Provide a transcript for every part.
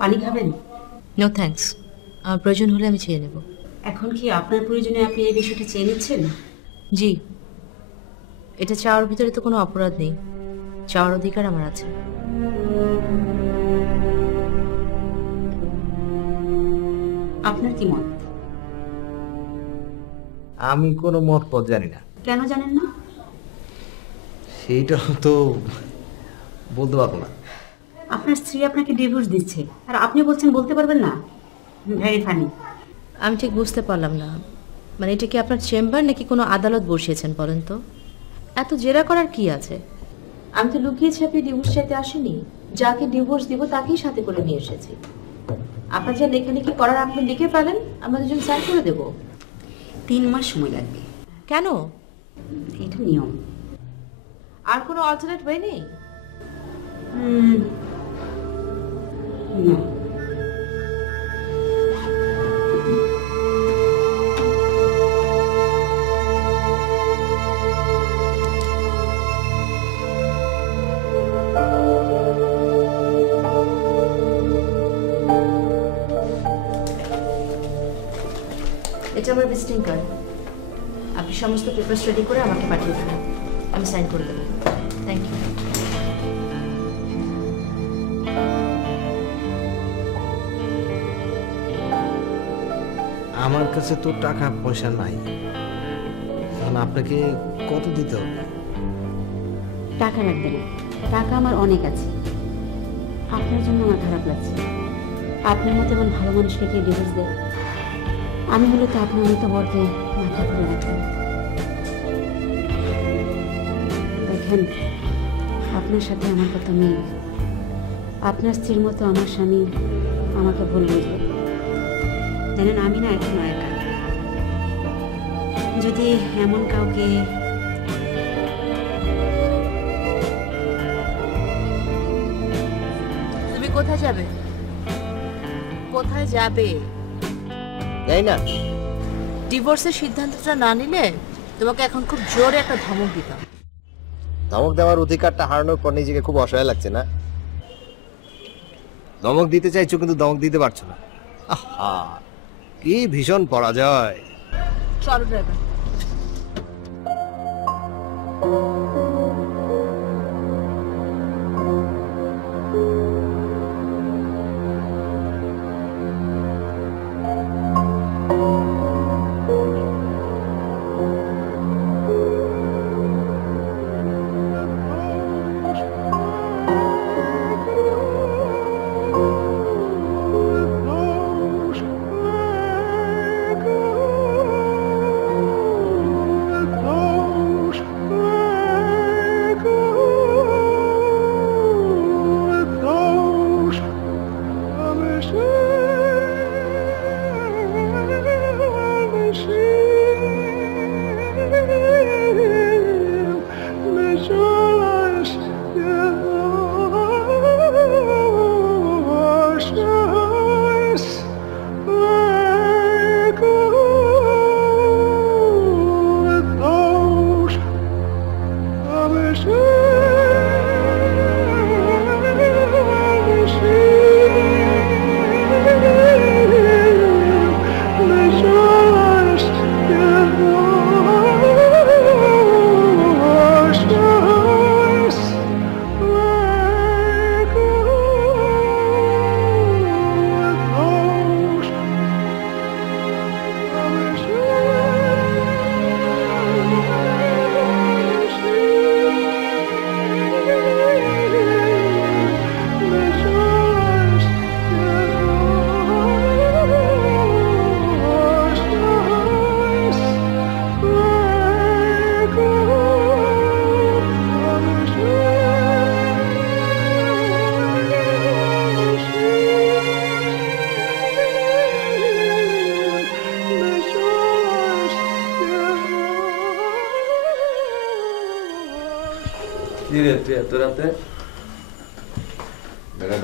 পানি খাবেন? No thanks, আমার প্রয়োজন হলে আমি চেয়ে নেব। এখন কি আপনার প্রয়োজনে আপনি এই বিষয়টা চেয়ে নিচ্ছেন? জি, এটা চাওয়ার ভিতরে তো কোনো অপরাধ নেই, চাওয়ার অধিকার আমার আছে। আপনার কি মত? আমি কোনো মত পথ জানি না। কেন জানেন না? সেইটা তো বলতে পারবো না। আপনার স্ত্রী আপনাকে ডিভোর্স দিচ্ছে আর আপনি বলছেন বলতে পারবেন না? Very funny. আমি ঠিক বুঝতে পারলাম না, মানে এটা কি আপনার চেম্বার নাকি কোনো আদালত বসিয়েছেন বলেন তো? এত জেরা করার কি আছে? আমি তো লুকিয়েছি আপনি ডিভোর্স চাইতে আসেনি, যাকে ডিভোর্স দিব তাকেই সাথে করে নিয়ে এসেছি। আপনার যা লেখালেখি করার আপনি লিখে ফেলেন, আমরা দুজন সাইন করে দেবো। 3 মাস সময় লাগবে। কেন? এটা নিয়ম। আর কোনো অল্টারনেট ওয়ে নেই? না। এটা আমার ভিজিটিং কার্ড, আপনি সমস্ত পেপারস রেডি করে আমাকে পাঠিয়ে দেবেন, আমি সাইন করে দেবো। Thank you. আমার কাছে তো টাকা পয়সা নাই, এখন আপনাকে কত দিতে হবে? টাকা লাগবে না, টাকা আমার অনেক আছে। আপনার জন্য আমার খারাপ লাগছে। আপনার মতো এমন ভালো মানুষকে কে ডিভোর্স দেয়? আমি হলে তো আপনার মতো বরকে মাথা তুলে রাখতাম। দেখেন, আপনার সাথে আমার কথা মিল। আপনার স্ত্রীর মতো আমার স্বামী আমাকে ভুল বুঝবে। জানেন, আমি না এখনো একা। যদি এমন কাউকে তুমি কোথায় যাবে? কোথায় যাবে? যাই না। ডিভোর্সের সিদ্ধান্তটা না নিলে তোমাকে এখন খুব জোরে একটা ধমক দিতাম। ধমক দেওয়ার অধিকারটা হারানোর পর নিজেকে খুব অসহায় লাগছে না? ধমক দিতে চাইছো কিন্তু ধমক দিতে পারছো না। আহা, কি ভীষণ পরাজয়। চলো ড্রাইভার।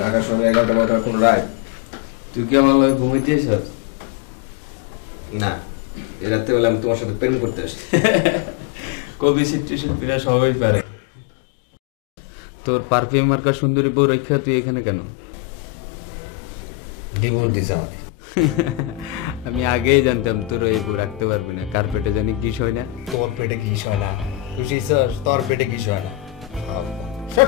ঢাকার সঙ্গে 11টা 12টার কোন রায়? তুই কি আমার লগে ঘুমাইতে এসেছ? না, এই রাতে বেলা আমি তোমার সাথে প্রেম করতে আসি। কবি চিত্রশিল্পীরা সবাই পারে। তোর পারফিউম মার্কা সুন্দরী বউ রেখা তুই এখানে কেন? ডিভোর্স দিছে আমাকে। আমি আগেই জানতাম তোর এই বউ রাখতে পারবি না, কার্পেটে জানি কি হয় না। তোর পেটে কিস হয় না, খুশি স্যার, তোর পেটে কিস হয় না। সব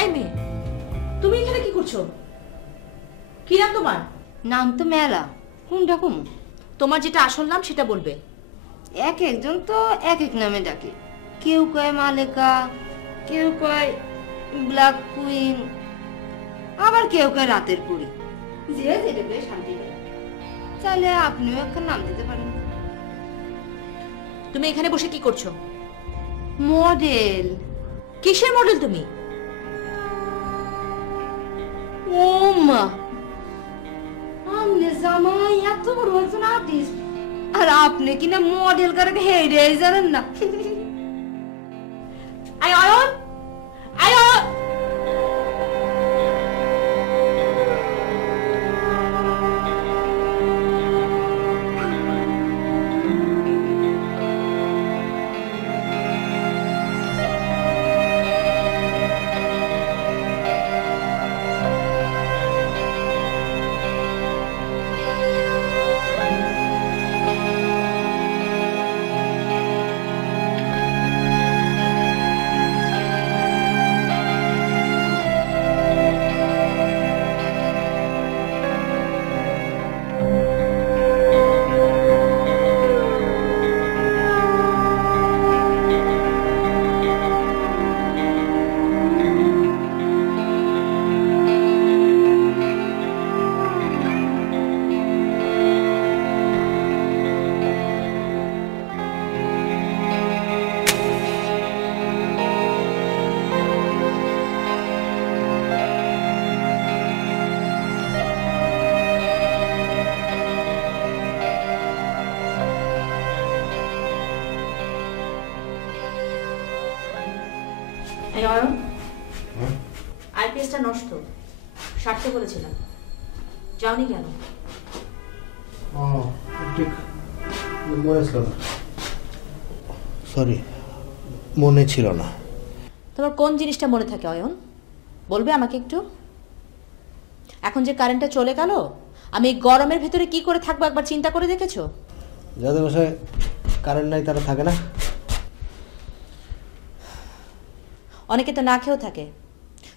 এই মেয়ে, তুমি এখানে কি করছো? কি নাম তোমার? নাম তো মেলা, কোনটা কম? তোমার যেটা আসল নাম সেটা বলবে। এক একজন তো এক এক নামে ডাকে, কেউ কয় মালেকা, কেউ কয় ব্ল্যাক কুইন, আবার কেউ কয় রাতের পরি। যে যেটা পেয়ে শান্তি পায়। চাইলে আপনিও একটা নাম দিতে পারেন। তুমি এখানে বসে কি করছো? মডেল। কিসের মডেল তুমি? ও মা, আপনি জামাই এত বড় একজন আর্টিস্ট, আর আপনি কিনা মডেল করে হেরে জানেন না। আয় অয়ন, আয় অয়ন। এই অয়ন, আইপিএসটা নষ্ট, সারতে বলেছিলাম, যাওনি কেন? ঠিক মনে ছিল না, সরি, মনে ছিল না। তোমার কোন জিনিসটা মনে থাকে অয়ন, বলবে আমাকে একটু? এখন যে কারেন্টটা চলে গেল, আমি এই গরমের ভেতরে কি করে থাকবো একবার চিন্তা করে দেখেছো? যাদের বাসায় কারেন্ট নাই তারা থাকে না। অনেকে তো না খেয়েও থাকে,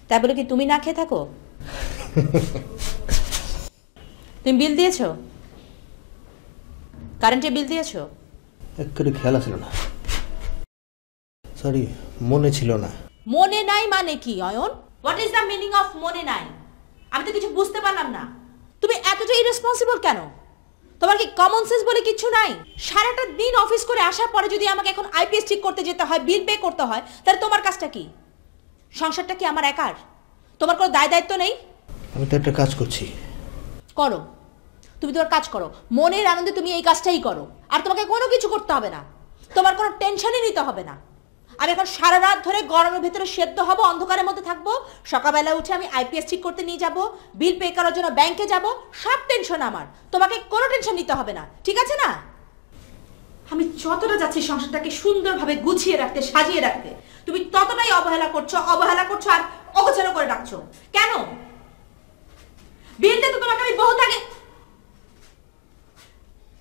তাই বলে কি তুমি না খেয়ে থাকো? তুমি বিল দিয়েছো? কারেন্টের বিল দিয়েছো? একটু খেয়াল ছিল না, সরি, মনে ছিল না। মনে নাই মানে কি Ayan? What is the meaning of মনে নাই? আমি তো কিছু বুঝতে পারলাম না। তুমি এতটা ইরেসপন্সিবল কেন? তোমার কি কমন সেন্স বলে কিছু নাই? সারাটা দিন অফিস করে আসার পরে যদি আমাকে এখন আইপিএস ঠিক করতে যেতে হয়, বিল পে করতে হয়, তাহলে তোমার কাজটা কি? সংসারটা কি আমার একার? তোমার কোনো দায় দায়িত্ব নেই? আমি তো একটা কাজ করছি। করো, তুমি তোমার কাজ করো, মনের আনন্দে তুমি এই কাজটাই করো, আর তোমাকে কোনো কিছু করতে হবে না, তোমার কোনো টেনশনই নিতে হবে না। আমি এখন সারা রাত ধরে গরমের ভিতরে সেদ্ধ হব, অন্ধকারের মধ্যে থাকবো, সকালবেলা উঠে আমি আইপিএস ঠিক করতে নিয়ে যাব, বিল পে করার জন্য ব্যাংকে যাব, সব টেনশন আমার, তোমাকে কোনো টেনশন নিতে হবে না, ঠিক আছে না? আমি যতটা যাচ্ছি সংসারটাকে সুন্দরভাবে গুছিয়ে রাখতে, সাজিয়ে রাখতে, তুমি ততটাই অবহেলা করছো আর অগোছালো করে রাখছো। কেন? বিলটা তো তোমাকে আমি বহুত আগে।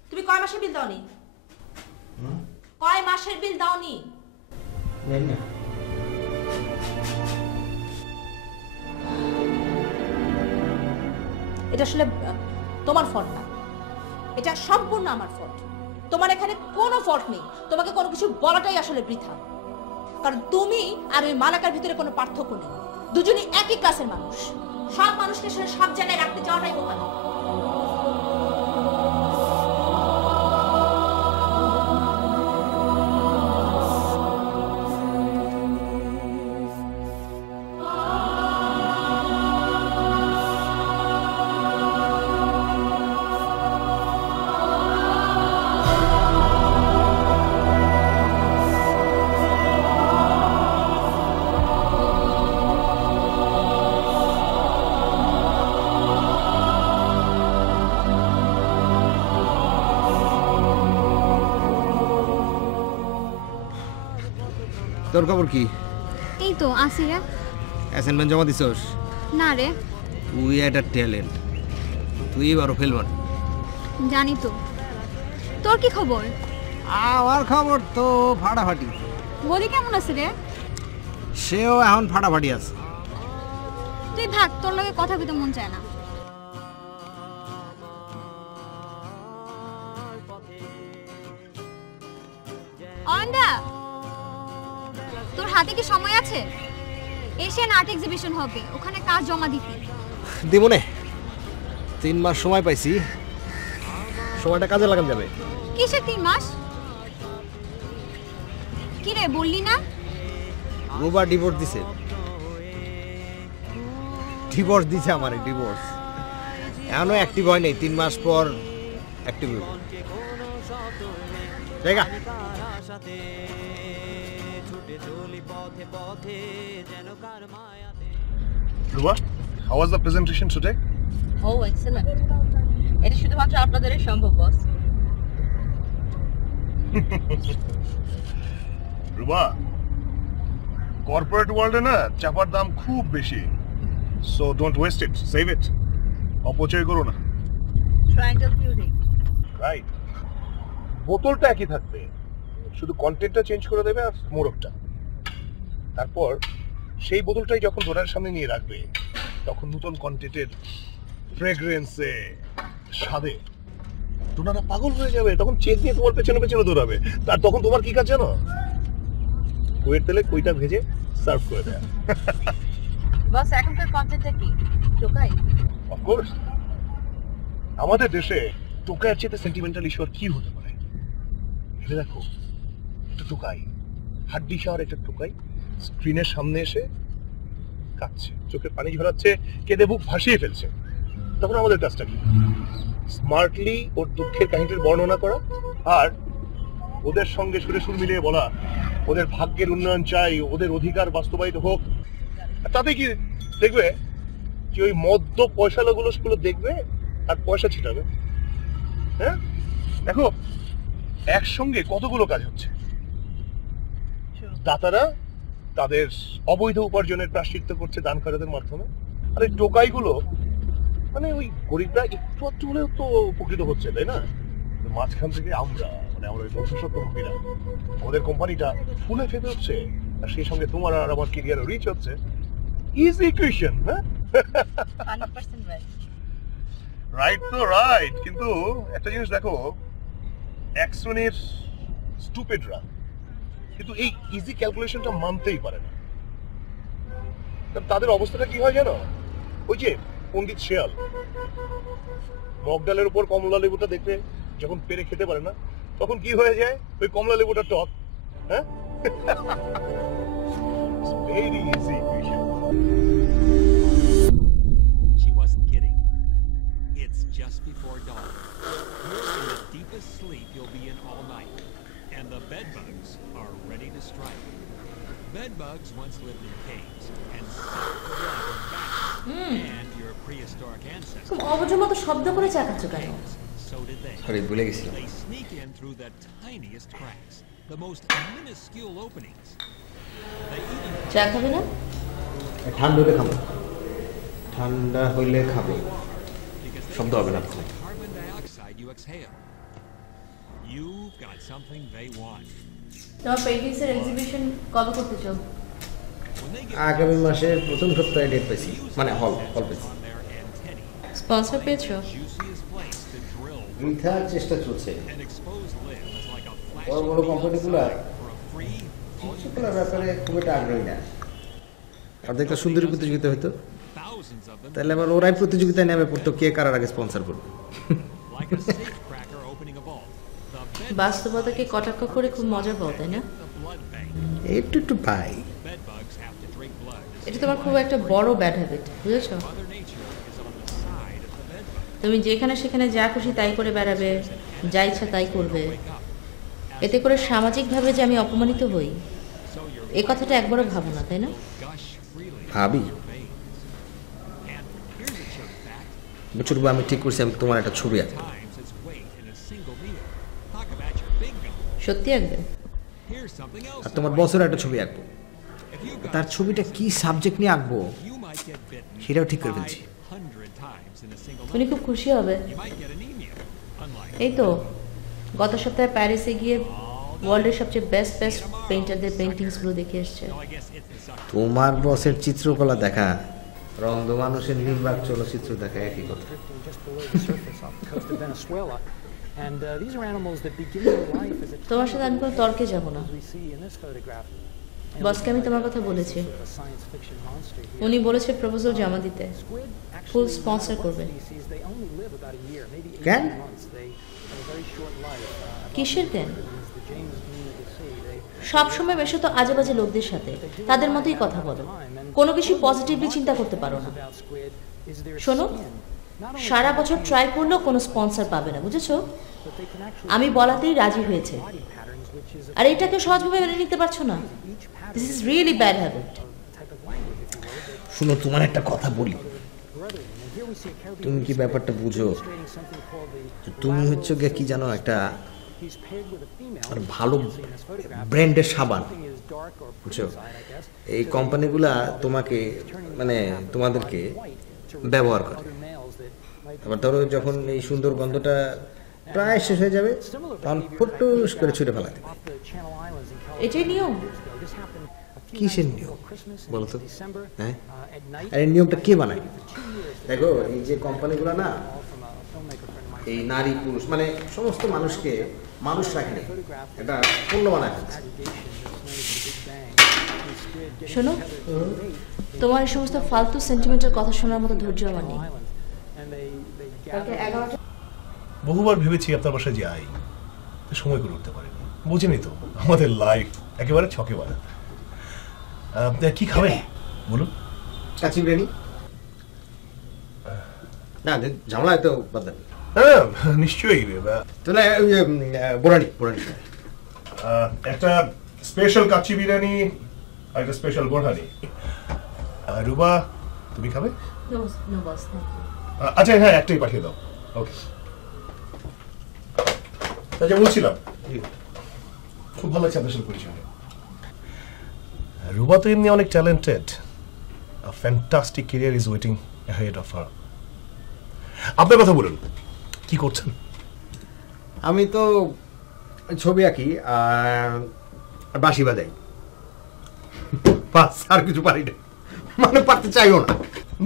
তুমি কয় মাসের বিল দাওনি? কয় মাসের বিল দাওনি? এটা আসলে তোমার ফল্ট না, এটা সম্পূর্ণ আমার ফল্ট। তোমার এখানে কোনো ফল্ট নেই, তোমাকে কোনো কিছু বলাটাই আসলে বৃথা। কারণ তুমি আর ওই মালাকার ভিতরে কোনো পার্থক্য নেই, দুজনই একই ক্লাসের মানুষ। সব মানুষকে আসলে সব জায়গায় রাখতে যাওয়াটাই বোকামি। তোর খবর কি? এই তো আসি রে। অ্যাসাইনমেন্ট জমা দিছস? না রে, তুই একটা ট্যালেন্ট, তুই বড় ফেল মার। জানি তো। তোর কি খবর? আমার খবর তো ফাটাফাটি। বলি কেমন আছে রে? সেও এখন ফাটাফাটি আছে। তুই ভাগ, তোর লগে কথা কইতে মন চায় না। অয়ন্দা, তোর হাতে কি সময় আছে? এশিয়ান আর্ট এক্সিবিশন হবে, ওখানে কাজ জমা দিতে। দিমনে 3 মাস সময় পাইছি, সময়টা কাজে লাগান যাবে। কিসের 3 মাস? কি রে বললি না? রুবা ডিভোর্স দিছে। ডিভোর্স দিছে আমারে, ডিভোর্স। এখনো অ্যাক্টিভ হয় নাই, 3 মাস পর অ্যাক্টিভ হইব। জায়গা Ruba, how was the presentation today? Oh, excellent. এটা শুধুমাত্র আপনাদেরই সম্ভব, বস। Ruba, corporate world এ না চাপার দাম খুব বেশি, so don't waste it, save it. অপচয় করো না। Triangle theory. রাইট, বোতলটা একই থাকবে, শুধু কন্টেন্টটা চেঞ্জ করে দেবে আর মোড়কটা। তারপর সেই বোতলটাই যখন ডোনারের সামনে নিয়ে রাখবে, তখন নতুন কন্টেন্টের ফ্রেগ্রেন্সে, স্বাদে ডোনাররা পাগল হয়ে যাবে, তখন চেক নিয়ে তোমার পেছনে পেছনে দৌড়াবে। আর তখন তোমার কি কাজ জানো? কইয়ের তেলে কইটা ভেজে সার্ভ করে দেয়। বস, এখনকার কন্টেন্টটা কি? টোকাই? অফকোর্স, আমাদের দেশে টোকাইয়ের চেয়ে সেন্টিমেন্টাল ইস্যু আর কি হতে পারে? ভেবে দেখো, একটা টোকাই, হাড্ডি শাওয়ার একটা টোকাই স্ক্রিনের সামনে এসে কাঁদছে, চোখের পানি ঝরাচ্ছে, কেঁদে বুক ভাসিয়ে ফেলছে। তখন আমাদের কাজটা কি? স্মার্টলি ওর দুঃখের কাহিনীর বর্ণনা করা, আর ওদের সঙ্গে সুরে সুর মিলিয়ে বলা ওদের ভাগ্যের উন্নয়ন চাই, ওদের অধিকার বাস্তবায়িত হোক। আর তাতে কি দেখবে যে ওই মদ্য পয়সাগুলো সেগুলো দেখবে আর পয়সা ছিটাবে। হ্যাঁ, দেখো একসঙ্গে কতগুলো কাজ হচ্ছে। দাতারা তাদের অবৈধ উপার্জনের প্রায়শ্চিত্ত করছে দান খয়রাতের মাধ্যমে, আর এই টোকাইগুলো মানে ওই গরিবরা একটু একটু হলেও তো উপকৃত হচ্ছে, তাই না? মাঝখান থেকে আমরা মানে আমরা ওই মধ্যস্বত্ব ভোগীরা, আমাদের কোম্পানিটা ফুলে ফেপে হচ্ছে, আর সেই সঙ্গে তোমার আর আমার কেরিয়ার রিচ হচ্ছে। ইজি ইকুয়েশন, হ্যাঁ? 100% রাইট। রাইট তো রাইট, কিন্তু একটা জিনিস দেখো, এক শ্রেণীর স্টুপিডরা কিন্তু এই ইজি ক্যালকুলেশনটা মানতেই পারে না। তাদের অবস্থাটা কি হয় জানো? ওই যে পণ্ডিত শেয়াল মগ ডালের উপর কমলা লেবুটা দেখবে যখন পেরে খেতে পারে না, তখন কি হয়ে যায়? ওই কমলা লেবুটা টক। হ্যাঁ, very easy equation. She wasn't kidding. It's just before dawn. You're in the deepest sleep you'll be in all night, and the bedbugs are ready to strike. Bedbugs once lived in caves and sucked the blood of bats and your prehistoric ancestors. খুব অবজের মতো শব্দ করে চাকাচ্ছ কেন? so did they. Sorry ভুলে গেছিলাম। They sneak in through the tiniest cracks, the most minuscule openings. They even চা খাবে না? ঠান্ডা হলে খাবো, ঠান্ডা হইলে খাবো, because they শব্দ হবে না। the carbon dioxide you exhale. You've got something they want. তোমার পেইন্টিংসের এক্সিবিশন কবে করতে চাও? When they get আগামী মাসের প্রথম সপ্তাহে ডেট পাইছি, মানে হল পেয়েছি। on their antennae, স্পন্সর পেয়েছো? juiciest place to drill মিথ্যার চেষ্টা চলছে। and expose limbs like a বড় flash বড় কোম্পানিগুলো for a free চিত্রকলার ব্যাপারে খুব একটা আগ্রহী না। আর দেখতে সুন্দরী প্রতিযোগিতা হইতো, thousands of them তাহলে আবার ওরাই প্রতিযোগিতায় নেমে পড়তো কে কার আগে স্পন্সর করবে। like a safecracker opening a vault. The বাস্তবতাকে কটাক্ষ করে খুব মজা পাও, তাই না? blood bank. একটু একটু পাই। Bed bugs have to drink blood. এটা তোমার খুব একটা বড় ব্যাড হ্যাবিট, বুঝেছো? Mother Nature is on the side of the bed bug. তুমি যেখানে সেখানে যা খুশি তাই করে বেড়াবে, যা ইচ্ছা তাই করবে। এতে করে সামাজিকভাবে যে আমি অপমানিত হই, এই কথাটা একবারও ভাবো না, তাই না? Gush freely ভাবি veins. And here's a chilling fact. বুঝছো, আমি ঠিক করছি, আমি তোমার একটা ছবি আঁকবো। Times its weight in a single meal. Talk about your bingo. সত্যি একবে? Here's something else. আর তোমার বছর একটা ছবি আঁকবো। If you got তার ছবিটা কি সাবজেক্ট নিয়ে আঁকবো you might get bitten সেটাও ঠিক করে ফেলছি। 500 times in a single উনি month. খুব খুশি হবে। You might get anemia. Unlike এই তো গত সপ্তাহে প্যারিসে গিয়ে ওয়ার্ল্ডের সবচেয়ে বেস্ট পেইন্টারদের পেইন্টিংসগুলো দেখে এসছে। I guess it's the sucker. তোমার বসের চিত্রকলা দেখা, রন্ধ মানুষের নির্বাক চলচ্চিত্র দেখা একই কথা। drifting just below the surface off the coast of Venezuela. And these are animals that begin their life as a তোমার সাথে আমি কোনো তর্কে যাব না। we see in this photograph. বসকে আমি তোমার কথা বলেছি, A science fiction monster here. উনি বলেছে প্রপোজাল জমা দিতে। Squid Full actually sponsor not one করবে। species, they only live about a year, maybe 18 কেন? months. They have a very short life. কিসের কেন? The James Dean of the sea. They সবসময় বেশি তো আজে বাজে লোকদের সাথে, তাদের মতোই কথা বলো, কোনো কিছু পজিটিভলি চিন্তা করতে পারো না। about squid is their শোনো, skin. Not only সারা বছর ট্রাই করলেও কোনো স্পন্সর পাবে না, বুঝেছো? but they can actually আমি বলাতেই রাজি হয়েছে, body patterns, which is a আর এটাকে সহজভাবে মেনে নিতে পারছো না। each pattern this is really bad habit. type of language, if you will. শুনো, তোমার একটা কথা বলি, Brother, and here we see a Caribbean তুমি কি ব্যাপারটা বুঝো? illustrating something called the তুমি হচ্ছে গিয়ে কি জানো, একটা he's paired with a female. আর ভালো In this photograph, ব্র্যান্ডের সাবান, something is dark or বুঝছো? inside, I guess. এই কোম্পানিগুলা তোমাকে মানে তোমাদেরকে ব্যবহার করে। Other males that might আবার ধরো যখন এই সুন্দর গন্ধটা প্রায় শেষ হয়ে যাবে, তখন ফুটুস করে ছুটে ফেলা দেবে। off the Channel Islands in California. এটাই নিয়ম। This happened a few কিসের nights নিয়ম before Christmas in বলো তো? December. হ্যাঁ, At night, আর এই নিয়মটা কে বানায়? দেখো, এই যে কোম্পানিগুলো না, call from a filmmaker friend of mine. এই নারী পুরুষ মানে সমস্ত মানুষকে মানুষ রাখে না, এটা পণ্য বানায় ফেলছে। শোনো, তোমার এই সমস্ত ফালতু সেন্টিমেন্টের কথা শোনার মতো ধৈর্য আমার নেই। And they কালকে 11টা বহুবার ভেবেছি আপনার বাসায় যাই, তো সময় করে উঠতে পারিনি। বুঝিনি তো আমাদের লাইফ একেবারে ছকে বাঁধা। আপনি কি খাবেন বলুন? কাচ্চি বিরিয়ানি না, ঝামেলা তো বাদ দেন। হ্যাঁ নিশ্চয়ই। তাহলে ওই যে, বোরানি বোরানি একটা স্পেশাল কাচ্চি বিরিয়ানি আর একটা স্পেশাল বোরহানি। রুবা, তুমি খাবে? No boss, thank you. আচ্ছা হ্যাঁ, একটাই পাঠিয়ে দাও। ওকে। আচ্ছা বলছিলাম, খুব ভালো লাগছে আপনার সাথে পরিচয় হয়ে। রুবা তো এমনি অনেক talented, fantastic career is waiting ahead of her. আপনার কথা বলুন, কি করছেন? আমি তো ছবি আঁকি আর বাঁশি বাজাই, বাস, আর কিছু পারি না, মানে পারতে চাইও না।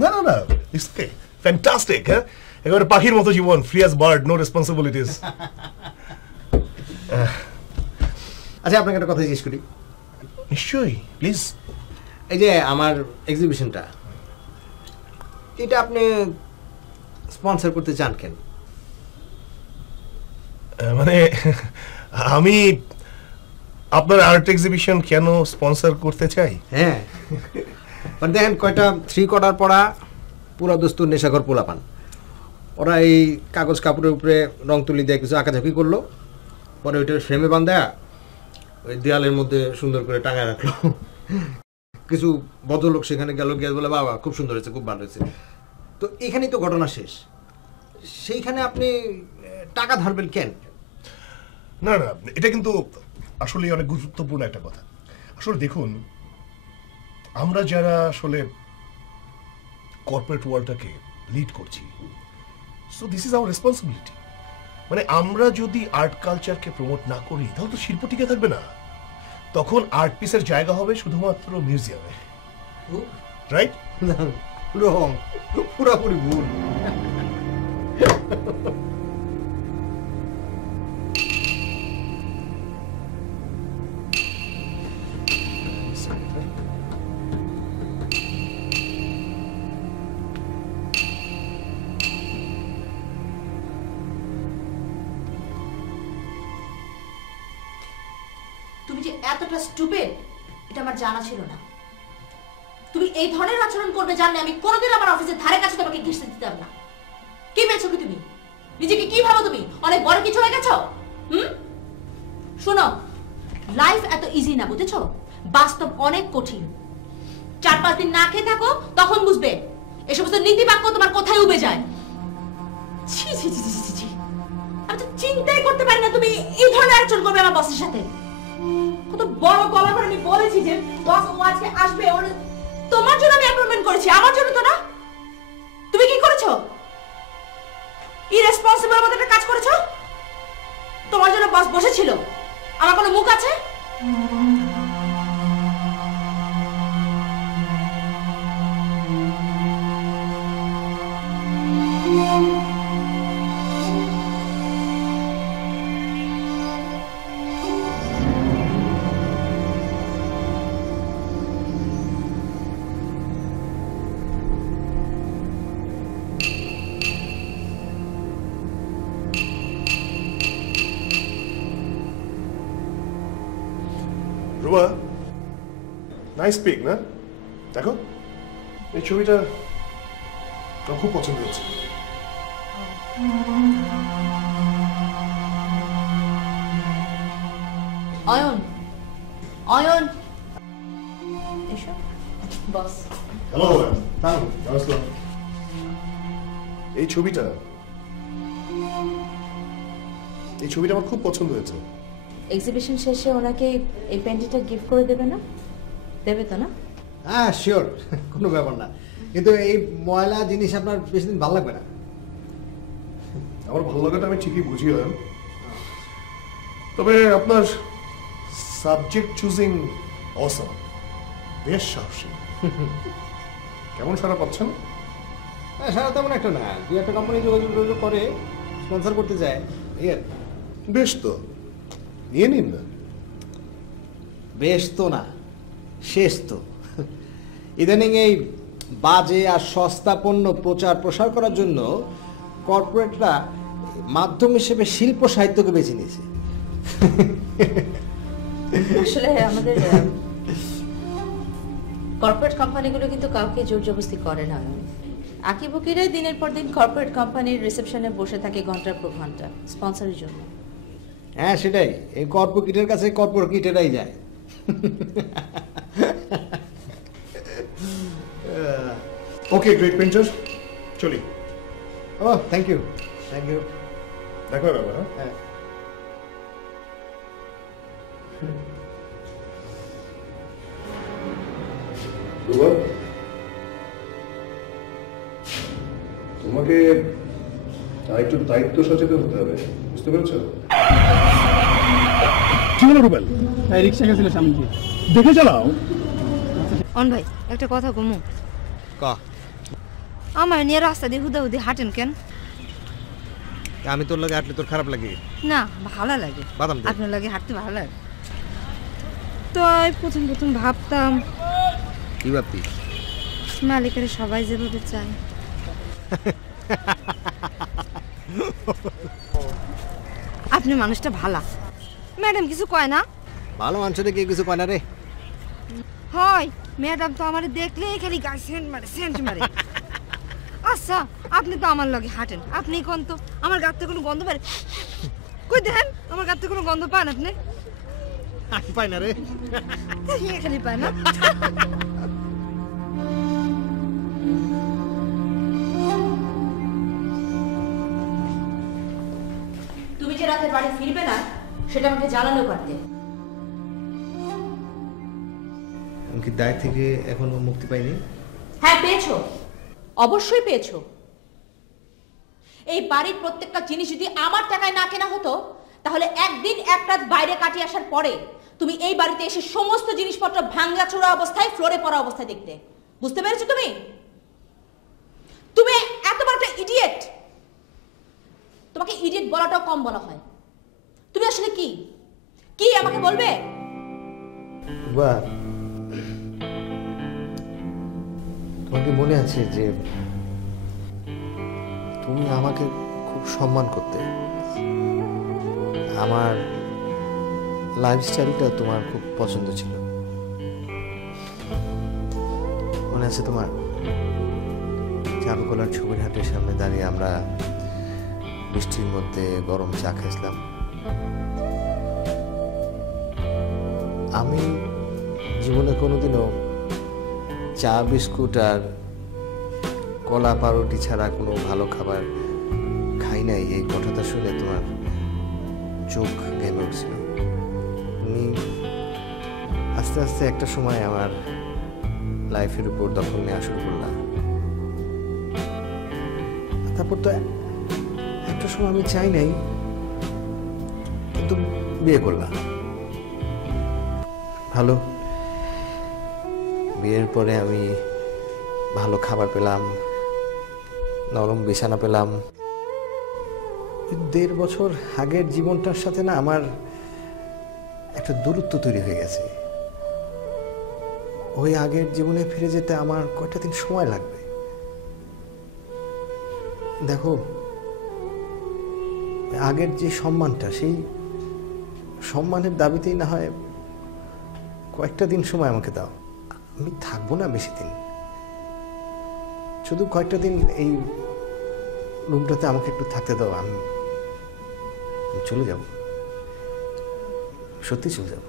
না না না, ইটস ওকে, ফ্যান্টাস্টিক। হ্যাঁ, একেবারে পাখির মতো জীবন, free as bird, no responsibilities. আচ্ছা, আপনাকে একটা কথা জিজ্ঞেস করি। নিশ্চয়ই, প্লিজ। এই যে আমার এক্সিবিশনটা, এটা আপনি স্পন্সর করতে চান কেন? মানে আমি আপনার আর্ট এক্সিবিশন কেন স্পন্সর করতে চাই? হ্যাঁ, মানে দেখেন, কয়টা 3/4 পড়া পুরা দস্তুর নেশাখর পোলাপান, ওরা এই কাগজ কাপড়ের উপরে রং তুলি দিয়ে কিছু আঁকাঝাঁকি করলো, পরে ওইটা ফ্রেমে বাঁধা ওই দেয়ালের মধ্যে সুন্দর করে টাঙায় রাখলো। কিছু ভদ্রলোক সেখানে গেল, গিয়ে বলে বাবা খুব সুন্দর হয়েছে, খুব ভালো হয়েছে। তো এখানেই তো ঘটনা শেষ। সেইখানে আপনি টাকা ধারবেন কেন? না না, এটা কিন্তু আসলে অনেক গুরুত্বপূর্ণ একটা কথা। আসলে দেখুন, আমরা যারা আসলে কর্পোরেট ওয়ার্ল্ডটাকে লিড করছি, so this is our responsibility. মানে আমরা যদি আর্ট কালচারকে প্রমোট না করি তাহলে তো শিল্প টিকে থাকবে না। তখন আর্ট পিসের জায়গা হবে শুধুমাত্র মিউজিয়ামে, রাইট? রং পুরাপুরি ভুল। তুমি যে এতটা স্টুপিড এটা আমার জানা ছিল না। তুমি এই ধরনের আচরণ করবে জানলে আমি কোনোদিন আমার অফিসের ধারে কাছে তোমাকে ঘেঁষতে দিতাম না। কি পেয়েছো কি তুমি? নিজেকে কি ভাবো তুমি? অনেক বড় কিছু হয়ে গেছো? শোনো, লাইফ এত ইজি না, বুঝেছো? বাস্তব অনেক কঠিন। 4-5 দিন না খেয়ে থাকো, তখন বুঝবে এই সমস্ত নীতি বাক্য তোমার কোথায় উবে যায়। ছি ছি ছি ছি ছি, আমি তো চিন্তাই করতে পারি না তুমি এই ধরনের আচরণ করবে আমার বসের সাথে। কত বড় গলা করে আমি বলেছি যে বস ও আজকে আসবে, ওর তোমার জন্য আমি অ্যাপয়েন্টমেন্ট করেছি, আমার জন্য তো না। তুমি কি করেছো? ইরেসপন্সিবল মতো একটা কাজ করেছো। তোমার জন্য বস বসেছিল, আমার কোনো মুখ আছে? রুমা, নাইস পিক না? দেখো এই ছবিটা আমার খুব পছন্দ হয়েছে। অয়ন, অয়ন এসো। বস হ্যালো, নমস্কার। এই ছবিটা আমার খুব পছন্দ হয়েছে। এক্সিবিশন শেষে ওনাকে এই পেন্টিংটা গিফট করে দেবে না? দেবে তো না? হ্যাঁ শিওর, কোনো ব্যাপার না। কিন্তু এই ময়লা জিনিস আপনার বেশি দিন ভালো লাগবে না। আমার ভালো লাগাটা আমি ঠিকই বুঝি, হয় তবে আপনার সাবজেক্ট চুজিং অসাম, বেশ সাহসী। কেমন সারা পাচ্ছেন? হ্যাঁ, সারা তেমন একটা না, 2-1টা কোম্পানি যোগাযোগ করে স্পন্সর করতে যায়। বেশ তো, নিয়ে নিন না। বেশ তো না, শেষ তো। ইদানিং এই বাজে আর সস্তা পণ্য প্রচার প্রসার করার জন্য কর্পোরেটরা মাধ্যম হিসেবে শিল্প সাহিত্যকে বেছে নিয়েছে। আসলে আমাদের কর্পোরেট কোম্পানিগুলো কিন্তু কাউকে জোর জবরদস্তি করে না। আঁকিবুকিরাই দিনের পর দিন কর্পোরেট কোম্পানির রিসেপশনে বসে থাকে ঘন্টার পর ঘন্টা স্পন্সরের জন্য। হ্যাঁ সেটাই, এই কর্পোরেটের কাছে কর্পোরেটেরাই যায়। ওকে, গ্রেট পেন্টার, চলি। ও থ্যাংক ইউ, দেখা হবে। হ্যাঁ তোমাকে আরেকটু দায়িত্ব সচেতন হতে হবে, বুঝতে পেরেছ? কি হলো রুবেল? রিক্সা গেছিল সামনে দিয়ে, দেখে চালাও। অন ভাই, একটা কথা কমু। আমার নিয়ে রাস্তা দিয়ে হুদাহুদি হাঁটেন কেন? আমি তোর লাগে হাঁটলে তোর খারাপ লাগে? না, ভালো লাগে। আপনার লাগে হাঁটতে ভালো লাগে। তো প্রথম ভাবতাম, কি ভাবতি? মালিকের সবাই যেভাবে চায়। আপনি মানুষটা ভালা। ম্যাডাম কিছু কয় না? ভালো মানুষের কি কিছু কয় না রে? হয়, ম্যাডাম তো আমার দেখলেই খালি গায়ে সেন্ট মারে। আচ্ছা, আপনি তো আমার লগে হাঁটেন, আপনি কোন তো আমার গাতে কোনো গন্ধ পায়? কই দেখেন, আমার গাতে কোনো গন্ধ পান আপনি? আমি পাই না রে। খালি পায় না। রাতে বাড়ি ফিরবে না সেটা আমাকে জানালেও পারতে। আমি কি দায় থেকে এখনো মুক্তি পাইনি? হ্যাঁ পেয়েছো, অবশ্যই পেয়েছো। এই বাড়ির প্রত্যেকটা জিনিস যদি আমার টাকায় না কেনা হতো তাহলে একদিন এক রাত বাইরে কাটিয়ে আসার পরে তুমি এই বাড়িতে এসে সমস্ত জিনিসপত্র ভাঙ্গাচোরা অবস্থায় ফ্লোরে পড়া অবস্থায় দেখতে। বুঝতে পেরেছো তুমি? তুমি এত বড় একটা ইডিয়েট। তোমাকে ইডিয়েট বলাটাও কম বলা হয়। তুমি আসলে কি কি আমাকে বলবে? বাহ, তোমার কি মনে আছে যে তুমি আমাকে খুব সম্মান করতে, আমার লাইফস্টাইলটা তোমার খুব পছন্দ ছিল? মনে আছে তোমার? চারুকলার ছবির হাটের সামনে দাঁড়িয়ে আমরা বৃষ্টির মধ্যে গরম চা খেয়েছিলাম। আমি জীবনে কোনোদিনও চা বিস্কুট আর কলা পাউরুটি ছাড়া কোনো ভালো খাবার খাই নাই। এই কথাটা শুনে তোমার চোখ ঘেমে উঠছিল। তুমি আস্তে আস্তে একটা সময় আমার লাইফের উপর দখল নেওয়া শুরু করলাম। তারপর তো একটা সময় আমি চাই নাই, কিন্তু বিয়ে করলাম। ভালো, বিয়ের পরে আমি ভালো খাবার পেলাম, নরম বিছানা পেলাম। 1.5 বছর আগের জীবনটার সাথে না আমার একটা দূরত্ব তৈরি হয়ে গেছে। ওই আগের জীবনে ফিরে যেতে আমার কয়টা দিন সময় লাগবে। দেখো, আগের যে সম্মানটা, সেই সম্মানের দাবিতেই না হয় কয়েকটা দিন সময় আমাকে দাও। আমি থাকবো না বেশি দিন, শুধু কয়েকটা দিন এই রুমটাতে আমাকে একটু থাকতে দাও। আমি চলে যাব, সত্যি চলে যাব।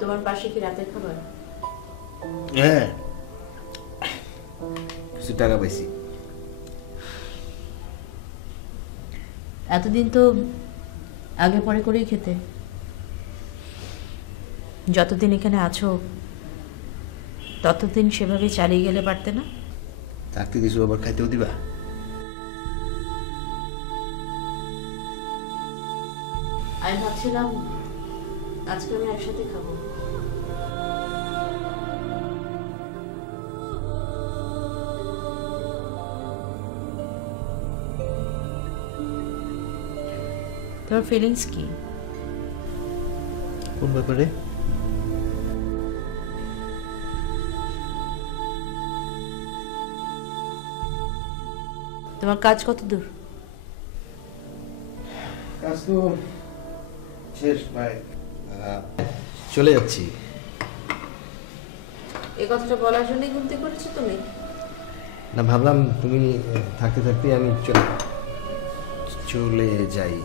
তোমার পাশে কি রাতের খাবার? হ্যাঁ, কিছু টাকা পাইছি। এতদিন তো আগে পরে করেই খেতে। যতদিন এখানে আছো ততদিন সেভাবে চালিয়ে গেলে পারতে না? থাকতে কিছু আবার খাইতেও দিবা? আমি ভাবছিলাম আজকে আমি একসাথে খাবো। তোমার ফিলিংস কি? কোন ব্যাপারে? তোমার কাজ কত দূর? কাজ তো শেষ ভাই, চলে যাচ্ছি। এই কথাটা বলার জন্যই ঘুমতে করেছো তুমি? না, ভাবলাম তুমি থাকতে থাকতে আমি চলে যাই।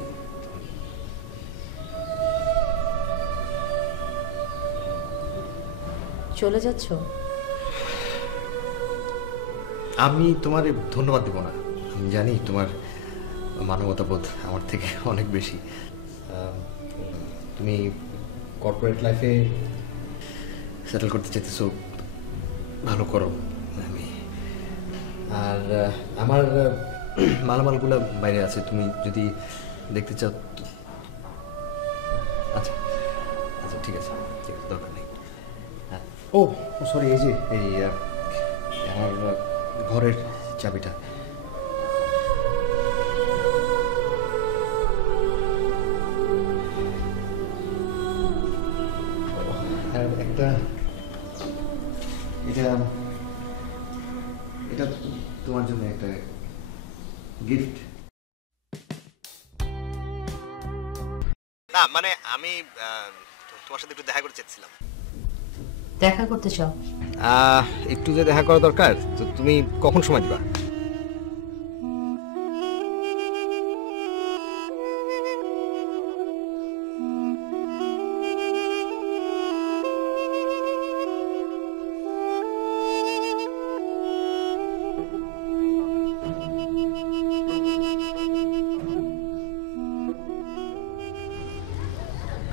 চলে যাচ্ছ? আমি তোমার ধন্যবাদ দেব না। আমি জানি তোমার মানবতাবোধ আমার থেকে অনেক বেশি। তুমি কর্পোরেট লাইফে সেটেল করতে চাইতেছো, ভালো করো। আমি আর আমার মালামালগুলো বাইরে আছে, তুমি যদি দেখতে চাও। আচ্ছা আচ্ছা, ঠিক আছে ঠিক আছে, দরকার নেই। হ্যাঁ, ও সরি, এই যে এই আমার ঘরের চাবিটা। আর একটা এটা এটা তোমার জন্য একটা গিফট। না মানে আমি তোমার সাথে একটু দেখা করতে চাচ্ছিলাম। দেখা করতে চাও? একটু যে দেখা করা দরকার, তো তুমি কখন সময় দিবা?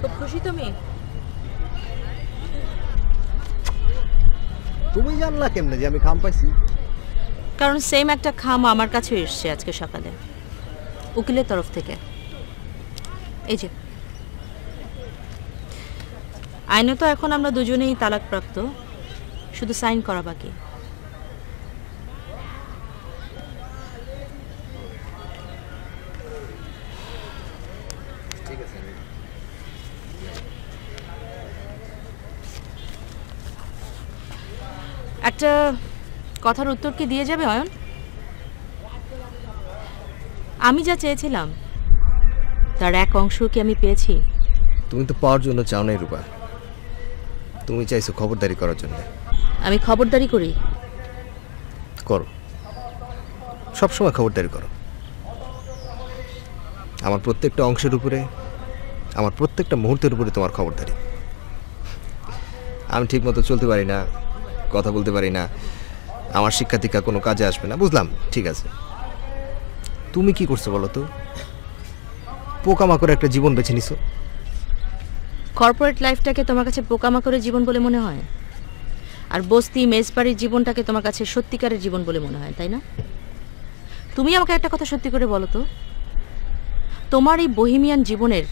খুব খুশি তুমি? তুমি জানলা কেমনে যে আমি খাম পাইছি? কারণ সেম একটা খাম আমার কাছে এসছে আজকে সকালে, উকিলের তরফ থেকে। এই যে আইনত এখন আমরা দুজনেই তালাকপ্রাপ্ত, শুধু সাইন করা বাকি। ঠিক আছে। একটা কথার উত্তর কি দিয়ে যাবে অয়ন? আমি যা চেয়েছিলাম তার এক অংশ কি আমি পেয়েছি? তুমি তো পাওয়ার জন্য চাও নাই রূপা, তুমি চাইছো খবরদারি করার জন্য। আমি খবরদারি করি? করো, সবসময় খবরদারি করো। আমার প্রত্যেকটা অংশের উপরে, আমার প্রত্যেকটা মুহূর্তের উপরে তোমার খবরদারি। আমি ঠিক মতো চলতে পারি না, কথা বলতে পারি না, আমার শিক্ষা দীক্ষা কোনো কাজে আসবে না, বুঝলাম, ঠিক আছে। তুমি কি করছো বলো তো? পোকামাকড় একটা জীবন বেছে নিছো। কর্পোরেট লাইফটাকে তোমার কাছে পোকামাকড়ের জীবন বলে মনে হয়, আর বস্তি মেজবাড়ির জীবনটাকে তোমার কাছে সত্যিকারের জীবন বলে মনে হয়, তাই না? তুমি আমাকে একটা কথা সত্যি করে বলো তো, তোমার এই বহিমিয়ান জীবনের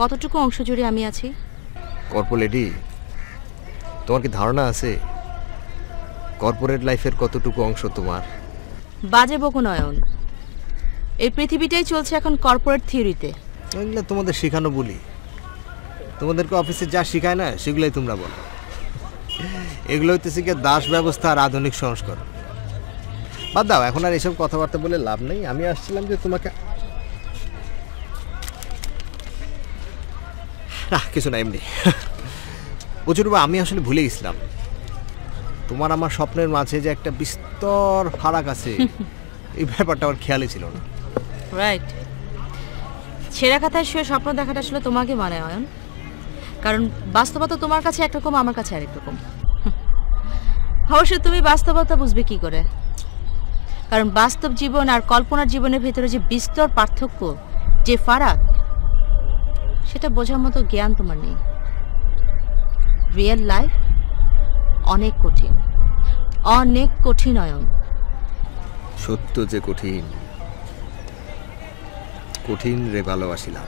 কতটুকু অংশ জুড়ে আমি আছি? কর্পোরেটি, তোমার কি ধারণা আছে কর্পোরেট লাইফের কতটুকু অংশ তোমার? বাজে বকো নয়ন, এই পৃথিবীটাই চলছে এখন কর্পোরেট থিওরিতে। এগুলো তোমাদের শেখানো বলি, তোমাদেরকে অফিসে যা শেখায় না সেগুলোই তোমরা বলো। এগুলো হইতেছে কি দাস ব্যবস্থা আর আধুনিক সংস্করণ। বাদ দাও, এখন আর এসব কথাবার্তা বলে লাভ নেই। আমি আসছিলাম যে তোমাকে, না কিছু না, এমনি প্রচুরবা। আমি আসলে ভুলে গেছিলাম তোমার আমার স্বপ্নের মাঝে যে একটা বিস্তর ফারাক আছে, এই ব্যাপারটা আমার খেয়ালই ছিল না। রাইট, ছেঁড়া খাতায় শুয়ে স্বপ্ন দেখাটা আসলে তোমাকে মানে অয়ন, কারণ বাস্তবতা তোমার কাছে একরকম, আমার কাছে আরেক রকম। অবশ্য তুমি বাস্তবতা বুঝবে কি করে, কারণ বাস্তব জীবন আর কল্পনার জীবনের ভেতরে যে বিস্তর পার্থক্য, যে ফারাক, সেটা বোঝার মতো জ্ঞান তোমার নেই। রিয়েল লাইফ অনেক কঠিন, অনেক কঠিন অয়ন। সত্য যে কঠিন, কঠিন রে ভালোবাসিলাম।